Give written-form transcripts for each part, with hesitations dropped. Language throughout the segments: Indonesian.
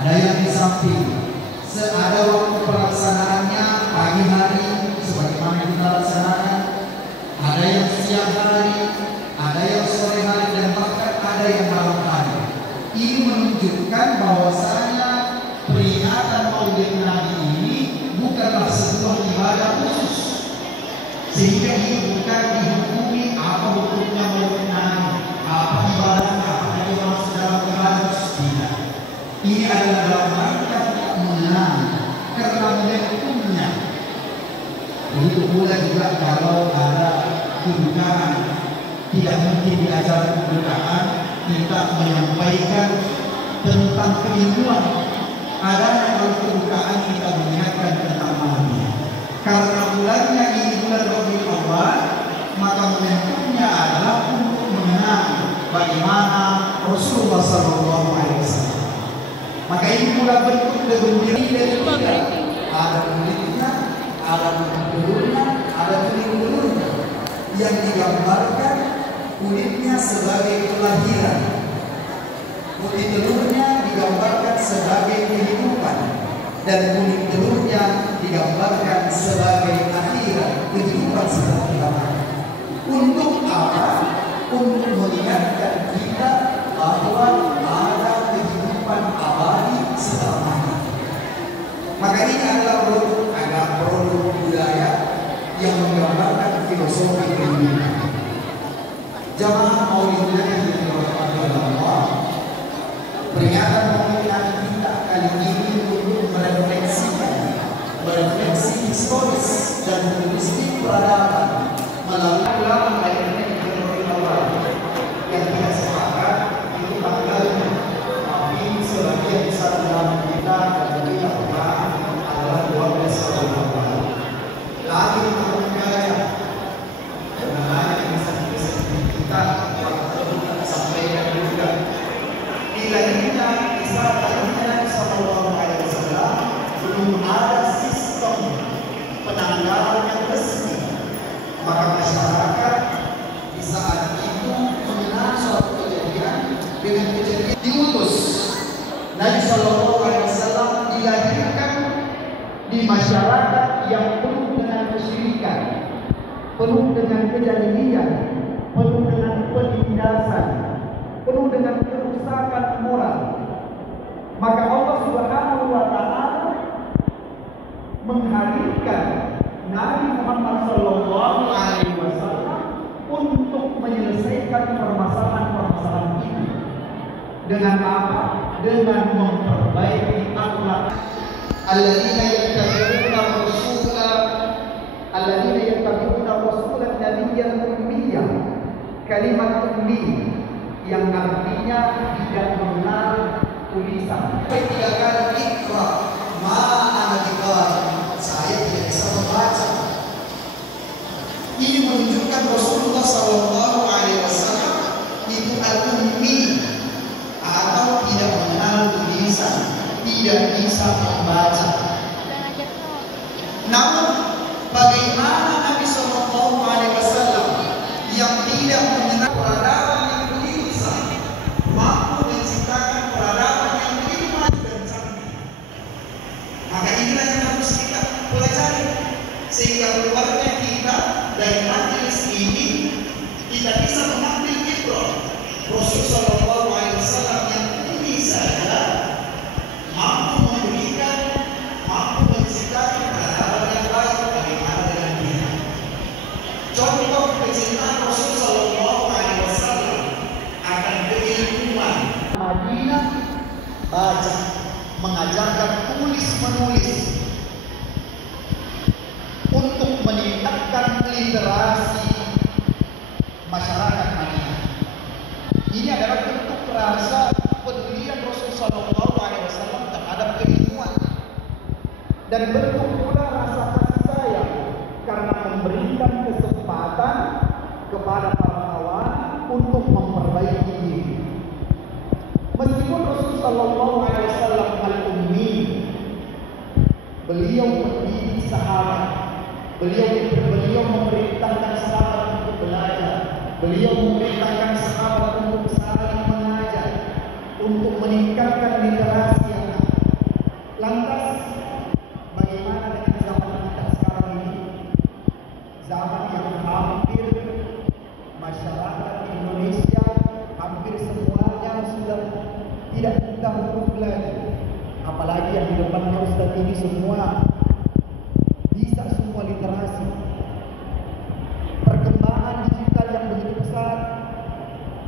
ada yang di samping. Ada waktu pelaksanaannya pagi hari sebagaimana kita laksanakan, ada yang siang hari, ada yang sore hari, dan bahkan ada yang malam hari. Ini menunjukkan bahwasanya peringatan Maulid Nabi ini bukanlah sebuah ibadah khusus, sehingga ini bukan dihukumi apa hukumnya Maulid Nabi, apa ibadahnya, apa yang masuk dalam ibadah. Tidak. Ini adalah dalam rangka mengenang karena momentumnya. Begitu pula juga kalau ada kedukaan, tidak mungkin di acara kedukaan kita menyampaikan tentang kerinduan. Adanya kalau kedukaan kita mengingatkan tentang malamnya. Karena bulannya ini bulan Rabiul Awal, maka momentumnya adalah untuk mengenang bagaimana Rasulullah SAW. Maka ini pula bentuk kegembiraan dari tiga. Ada kulitnya, ada telurnya, ada telurnya yang digambarkan kulitnya sebagai kelahiran, kulit telurnya digambarkan sebagai kehidupan, dan kulit telurnya digambarkan sebagai akhirat, kehidupan setelah kiamat. Untuk apa? Untuk mengingatkan kita bahwa ada kehidupan abadi setelah mati. Maka ini adalah produk budaya yang menggambarkan filosofi kehidupan. Jamaah Maulid Nabi yang dirahmati Allah, peringatan Maulid Nabi kita kali ini untuk merefleksi historis dan linguistik peradaban melalui ulama lainnya yang dirahmati Allah yang tidak sepakat itu tanggalnya, tapi sebagian besar dalam kita dan kita adalah 12 Februari. Lagi mengenai kita sampaikan juga nilainya Islam Nabi Sallallahu Alaihi Wasallam belum ada sistem penanggalan yang resmi, maka masyarakat di saat itu mengenal suatu kejadian dengan kejadian diutus Nabi Sallallahu Alaihi Wasallam dilahirkan di masyarakat yang penuh dengan kesyirikan, penuh dengan kejahilian, penuh dengan penindasan, penuh dengan kerusakan moral. Maka Allah Subhanahu wa Ta'ala menghadirkan Nabi Muhammad Sallallahu Alaihi Wasallam untuk menyelesaikan permasalahan-permasalahan ini. Dengan apa? Dengan memperbaiki akhlak. Alladzina yattabi'una rasulan nabiyyal ummiyah. Kalimat ummi yang artinya tidak mengenal tulisan. Tiga kali ikra, ma'ana diqari, saya tidak bisa membaca. Ini menunjukkan Rasulullah Sallallahu Alaihi Wasallam itu al-ummi atau tidak mengenal tulisan, tidak bisa membaca. Namun bagaimana Nabi Sallallahu Alaihi Wasallam yang tidak mengenal peradaban yang begitu besar mampu menciptakan peradaban yang begitu maju dan canggih? Maka inilah yang harus kita pelajari, sehingga keluarnya kita dari majelis ini kita bisa mengambil ibrah Rasul Sallallahu Alaihi Wasallam yang ini saja mampu memberikan, mampu menciptakan peradaban yang baik. Bagaimana dengan dia? Contoh kecintaan Rasul Sallallahu Alaihi Wasallam akan keilmuan. Madinah baca, mengajarkan tulis menulis untuk meningkatkan literasi masyarakat Madinah. Ini adalah bentuk rasa pedulian Rasul Sallallahu Alaihi Wasallam terhadap keilmuan, dan bentuk pula rasa kasih sayang karena memberikan kesempatan kepada para kawan untuk memperbaiki diri. Meskipun Rasul Sallallahu Alaihi Wasallam al-ummi, beliau mendidik sahabat, beliau memerintahkan sahabat untuk belajar, beliau memerintahkan sahabat untuk saling mengajar, untuk meningkatkan literasi yang Lantas bagaimana dengan zaman kita sekarang ini? Zaman yang hampir masyarakat Indonesia hampir semuanya sudah tidak buta huruf lagi. Apalagi yang di depan Ustaz ini semua bisa, semua literasi. Perkembangan digital yang begitu pesat,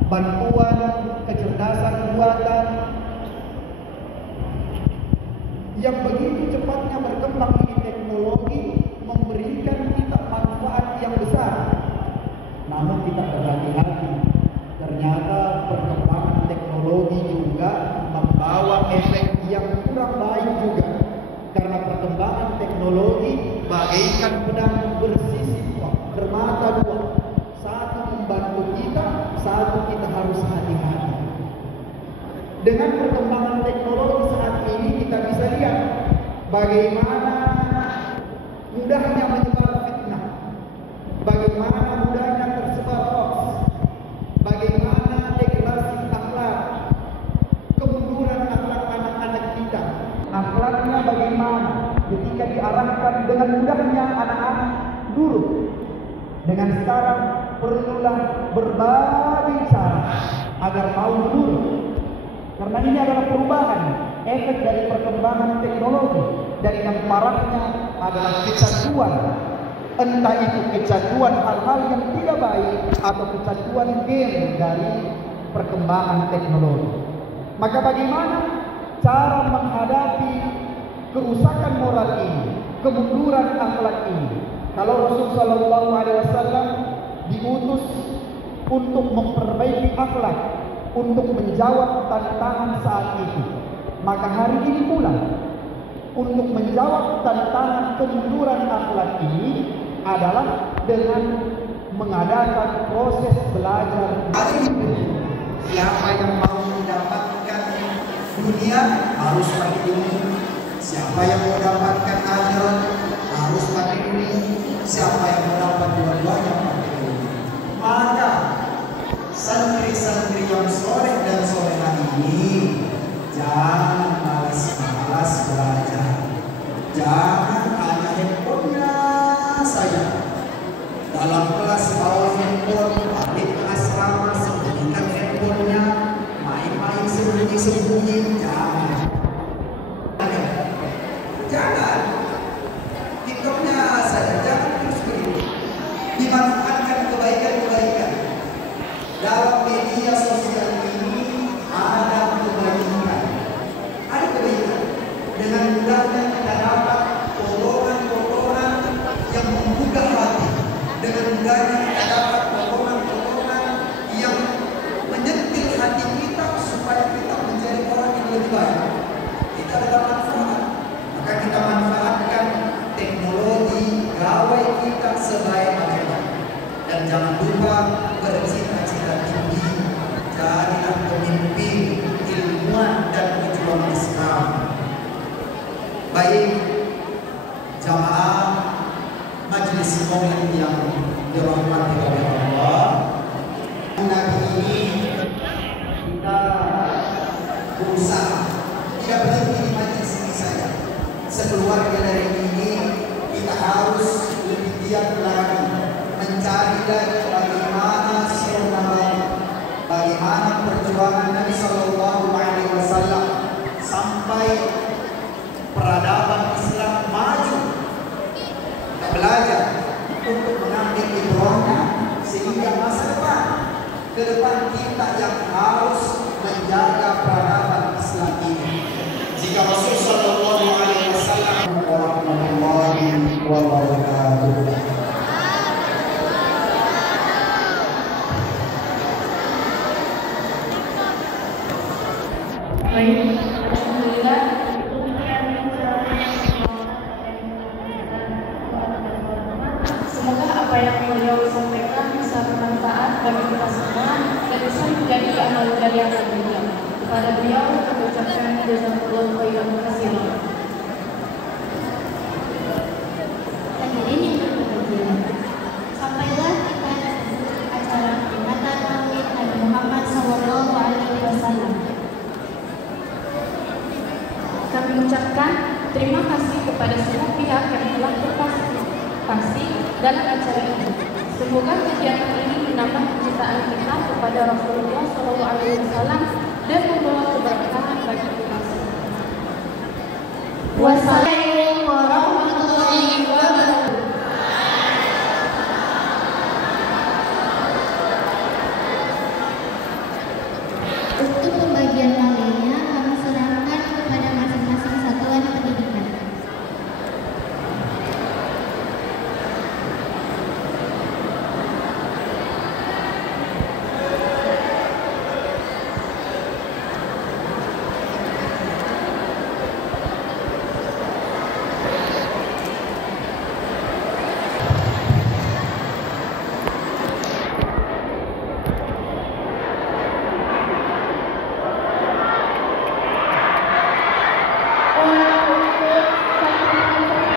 bantuan kecerdasan buatan yang begitu cepatnya berkembang ini, teknologi memberikan kita manfaat yang besar. Namun kita berhati-hati, ternyata perkembangan teknologi juga membawa efek yang kurang baik juga. Karena perkembangan teknologi bagaikan pedang bersisi bermata dua. Satu membantu kita, satu kita harus hati-hati. Dengan perkembangan teknologi saat ini kita bisa lihat bagaimana mudahnya menyebar fitnah, bagaimana mudahnya tersebar hoax, bagaimana degradasi akhlak, kemunduran akhlak anak-anak kita. Akhlaknya bagaimana ketika diarahkan dengan mudahnya anak-anak nurut. Dengan sekarang perlulah berbagai cara agar mau nurut. Karena ini adalah perubahan, efek dari perkembangan teknologi. Dan yang parahnya adalah kecanduan. Entah itu kecanduan hal-hal yang tidak baik atau kecanduan game dari perkembangan teknologi. Maka bagaimana cara menghadapi kerusakan moral ini, kemunduran akhlak ini? Kalau Rasulullah SAW diutus untuk memperbaiki akhlak, untuk menjawab tantangan saat itu, maka hari ini pula untuk menjawab tantangan kemunduran akhlak ini adalah dengan mengadakan proses belajar. Siapa yang mau mendapatkan dunia harus pakai ilmu. Siapa yang mau mendapatkan akhirat harus pakai ilmu. Siapa yang mau dapat dua-duanya pakai ilmu. Maka santri-santri yang soleh dan solehah ini jangan malas-malas belajar. Jangan hanya handphonenya saja. Dalam kelas bawa handphone, balik ke asrama sembunyikan handphonenya, main-main sembunyi-sembunyi. Jangan. TikToknya saja, jangan terus begitu. Dimanfaatkan kebaikan-kebaikan. Dalam media sosial ini ada kebaikan. Ada kebaikan. Dengan mudahnya kita dapat potongan-potongan yang menggugah hati. Dengan mudahnya kita dapat potongan-potongan yang menyentil hati kita supaya kita menjadi orang yang lebih baik. Kita ada manfaat. Maka kita manfaatkan teknologi gawai kita sebaik-baiknya. Dan jangan lupa bercita-cita tinggi, jadilah pemimpin ilmuwan dan pejuang Islam. Baik jamaah majelis maulid yang dirahmati oleh Allah, Nabi ini kita berusaha tidak berhenti di majelis ini saja. Sekeluarga dari ini kita harus lebih giat lagi mencari lagi bagaimana sirah Nabi, bagaimana perjuangan Nabi Sallallahu Alaihi Wasallam sampai peradaban Islam maju. Kita belajar untuk mengambil ibrahnya sehingga masa depan ke depan kita yang harus menjaga peradaban Islam ini. Jika Rasul Sallallahu Alaihi Wasallam warahmatullahi wabarakatuh. Baik, alhamdulillah. Semoga apa yang beliau sampaikan bisa bermanfaat bagi kita semua dan bisa menjadi amal jariah bagi beliau. Kepada beliau kami ucapkan jazakallahu khairan katsiran. Hadirin yang berbahagia, sampailah kita acara peringatan Maulid Nabi Muhammad SAW. kami ucapkan terima kasih kepada semua pihak yang telah berpartisipasi dalam acara ini. Semoga kegiatan ini menambah kecintaan kita kepada Rasulullah SAW dan membawa keberkahan bagi kita semua. Wassalamualaikum